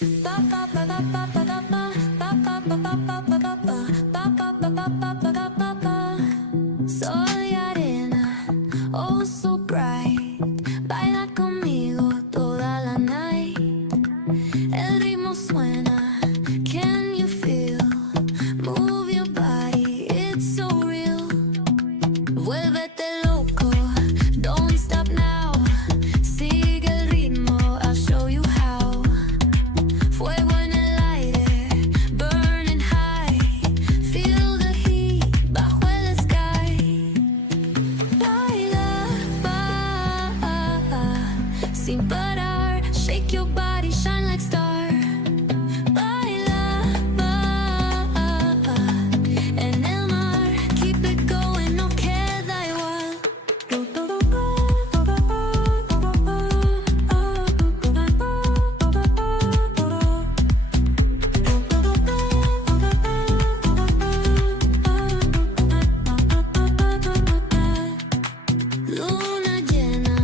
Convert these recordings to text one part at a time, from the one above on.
Sol y arena, oh so bright. Baila conmigo toda la night. El ritmo suena, can you feel? Move your body, it's so real. Vuélvete loco, don't stop now. Sigue el ritmo, I'll show you how. Fuego en el aire, burning high. Feel the heat bajo el sky. Baila, sin parar. Shake your body, shine like star. Baila, en el mar. Keep it going, no queda igual. Luna llena,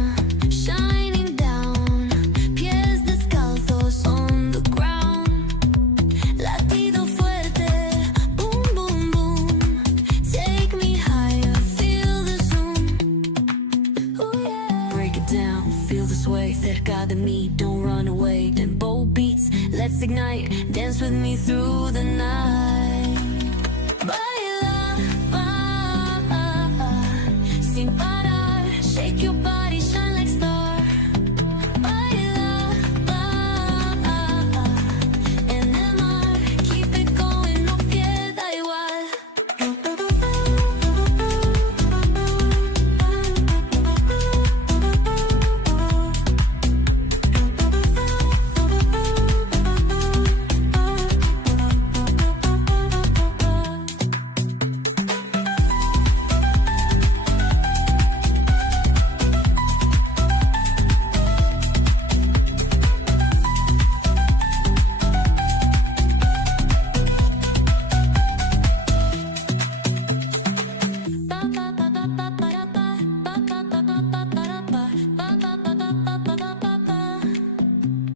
shining down. Pies descalzos on the ground. Latido fuerte, boom, boom, boom. Take me higher, feel the zoom. Oh yeah. Break it down, feel the sway. Cerca de mí, don't run away. Tempo beats, let's ignite. Dance with me through the night. Baila, sin parar. Shake your body.